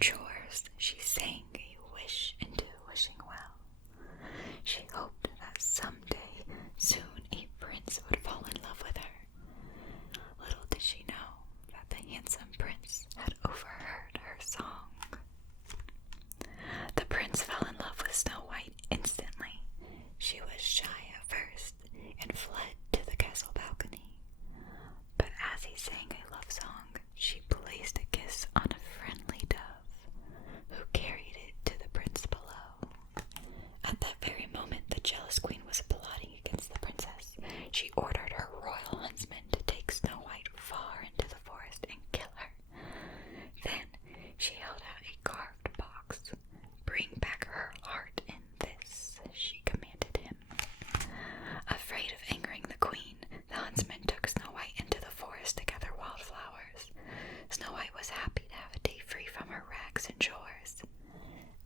chores, she sang a wish into wishing well. She hoped that someday, soon, a prince would fall in love with her. Little did she know that the handsome prince had overheard her song. The prince fell in love with Snow White instantly. She was shy at first and fled to the castle balcony. But as he sang a love song, she placed a kiss on a friendly dove, who carried it to the prince below. At that very moment, the jealous queen was plotting against the princess. She ordered her royal huntsman to take Snow White far into the forest and kill her. Then she held out a carved box. "Bring back her heart in this," she commanded him. Afraid of angering the queen, the huntsman took Snow White into the forest to gather wildflowers. Snow White was happy to have a day free from her rags and chores.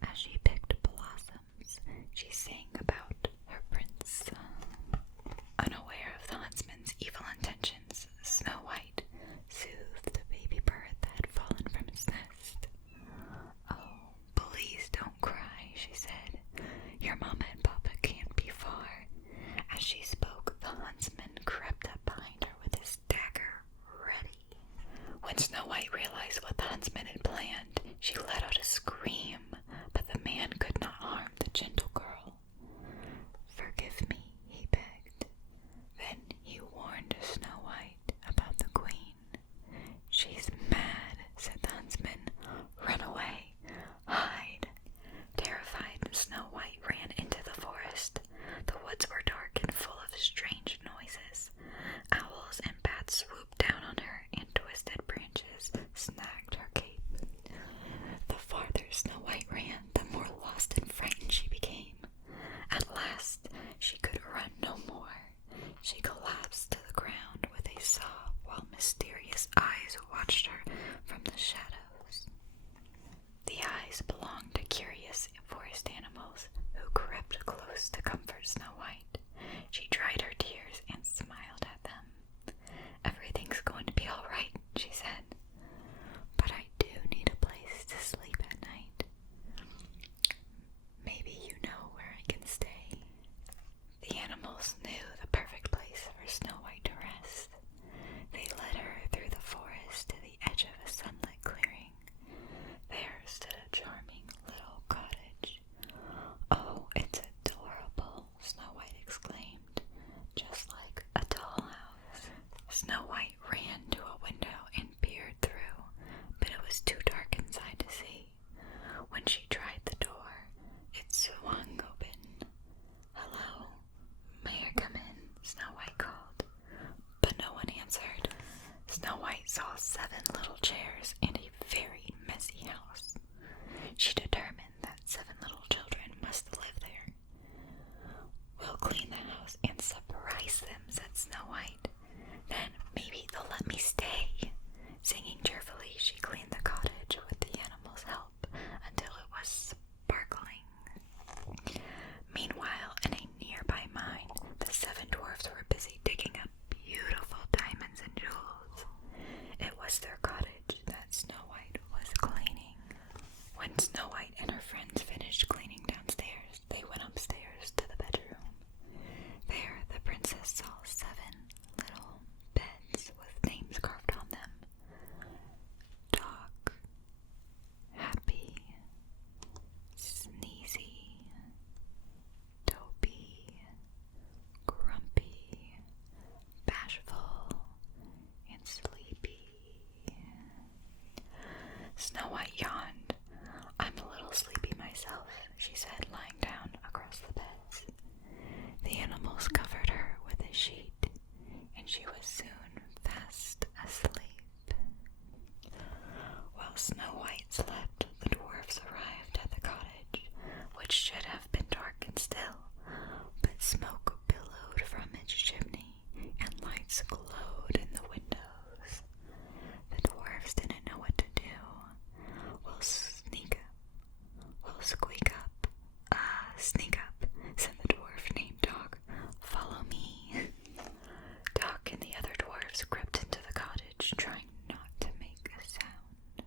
As she picked blossoms, she sang about her prince. Unaware of the huntsman's evil intentions, Snow White soothed the baby bird that had fallen from its nest. "Oh, please don't cry," she said. "Your mama and papa can't be far." As she spoke, the huntsman crept up behind her with his dagger ready. When Snow White realized what the huntsman had planned, she let out a scream, but the man could not harm the gentle girl. "Forgive me," he begged. Then he warned Snow White about the queen. "She's mad," said the huntsman. "Run away. Hide." Terrified, Snow White ran into the forest. The woods were dark and full of strange noises. Owls and bats swooped down on her, and twisted branches snagged her cape. The farther Snow White ran, the more lost and frightened she became. At last, she could run no more. She collapsed to the ground with a sob while mysterious eyes watched her from the shadows. The eyes belonged to curious forest animals who crept close to comfort Snow White. She dried her tears and smiled at them. "Everything's going to be all right," she said. "But I do need a place to sleep at night. Maybe you know where I can stay." The animals knew the perfect place for Snow White to rest. They led her through the forest to the edge of a sunlit clearing. There stood a charming little cottage. "Oh, it's adorable," Snow White exclaimed, "just like a dollhouse." Snow White ran to a window and peered through, but it was too dark inside to see. When she tried the door, it swung open. "Hello, may I come in?" Snow White called, but no one answered. Snow White saw 7 little chairs and a very messy house. She determined that 7 little children must live there. "We'll clean the house and surprise them," said Snow White. "Then maybe they'll let me stay." Singing cheerfully, she cleaned the cottage with the animals' help until it was sparkling. Meanwhile, in a nearby mine, the 7 dwarfs were busy digging up beautiful diamonds and jewels. It was their cottage that Snow White was cleaning. When Snow White and her friends finished cleaning downstairs, they went upstairs to the bedroom. There, the princess saw 7 little beds with names carved on them. Dog, Happy, Sneezy, Dopey, Grumpy, Bashful, and Sleepy. Snow White yawned. "I'm a little sleepy myself," she said, lying down across the beds. The animals covered her with a sheet, and she was soon fast asleep. While Snow White slept, the dwarfs arrived at the cottage, which should have been dark and still, but smoke billowed from its chimney, and lights glowed in the windows. The dwarfs didn't know what to do. "We'll sneak up. We'll squeak up. Sneak up," said the dwarf named Dog. "Follow me." Dog and the other dwarfs crept into the cottage, trying not to make a sound.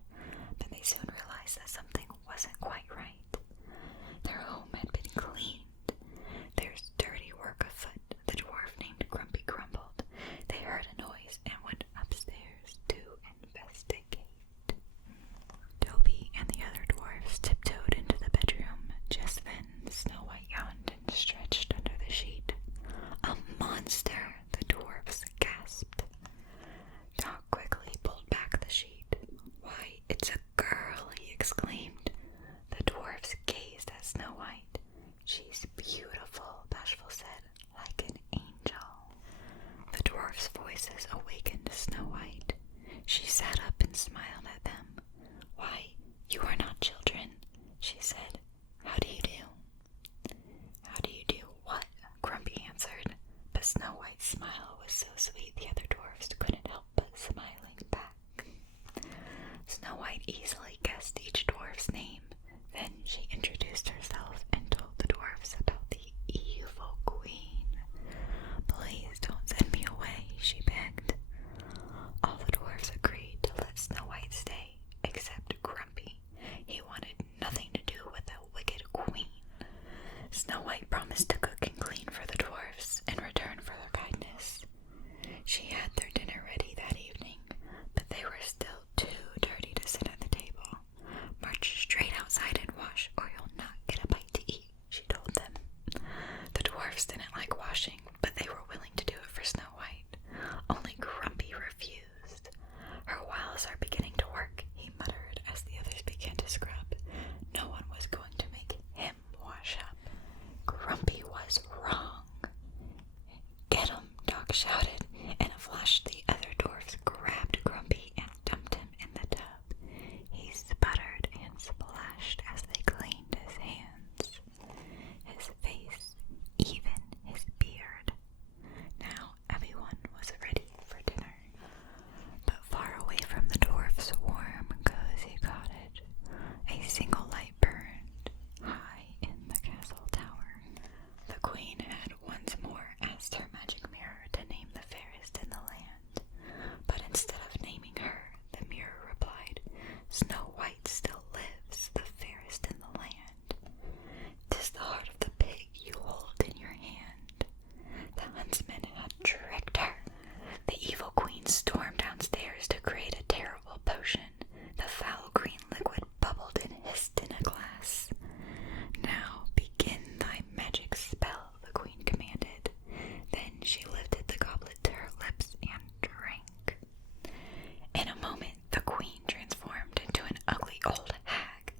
old hag.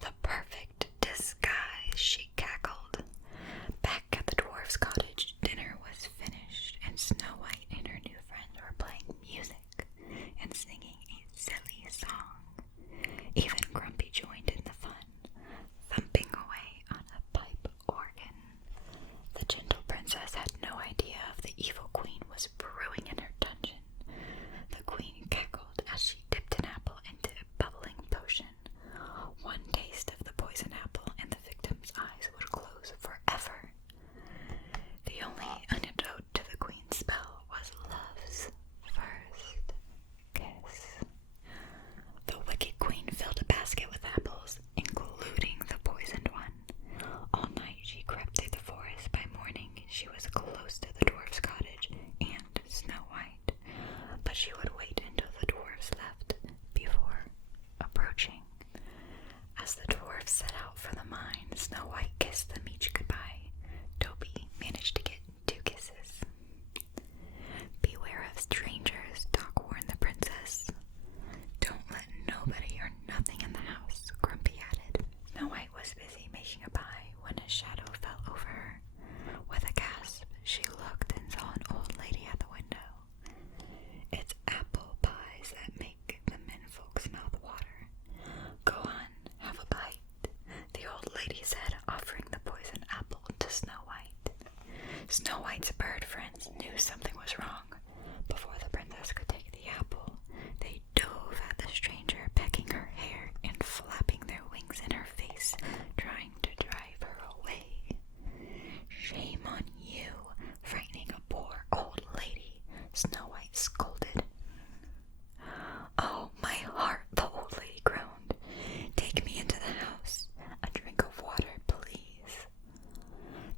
The perfect disguise, she cackled. Back at the dwarf's cottage, dinner was finished, and Snow White and her new friends were playing music and singing a silly song. Even Grumpy joined in the fun, thumping away on a pipe organ. The gentle princess had no idea of the evil queen was brewing in her dungeon. The queen cackled as she dipped an apple into a bubbling potion. One taste of the poison apple and the victim's eyes would close forever. The only antidote to the queen's spell was love's first kiss. The wicked queen filled a basket with apples, including the poisoned one. All night she crept through the forest. By morning she was close to the dwarf's cottage and Snow White, but she would wait until the dwarfs left before approaching. As the dwarfs set out for the mine, Snow White kissed them each goodbye. Dopey managed to get 2 kisses. Beware of strangers, Doc warned the princess. Don't let nobody or nothing in the house, Grumpy added. Snow White was busy making a pie when a shadow fell over her. With a gasp, she looked and saw an old lady at the window. It's apple pies that make the menfolk's mouth water. Go on, have a bite, the old lady said, offering the poisoned apple to Snow White. Snow White's bird friends knew something was wrong. Before the princess could take the apple, they dove at the stranger, pecking her hair and flapping their wings in her face, trying to drive her away. Shame on you, frightening a poor old lady, Snow White scolded. Oh, my heart, the old lady groaned. Take me into the house. A drink of water, please.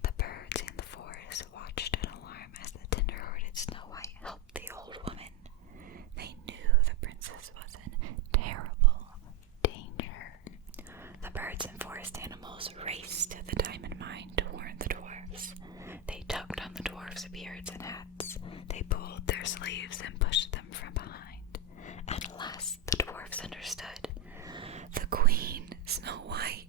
The birds in the forest watched in alarm as the tender-hearted Snow White helped the old woman. They knew the princess was in terrible danger. The birds and forest animals raced to the diamond mine to warn the dwarfs. They tugged on the dwarfs' beards and hats. They pulled their sleeves and pushed them from behind. At last the dwarfs understood. The queen, Snow White,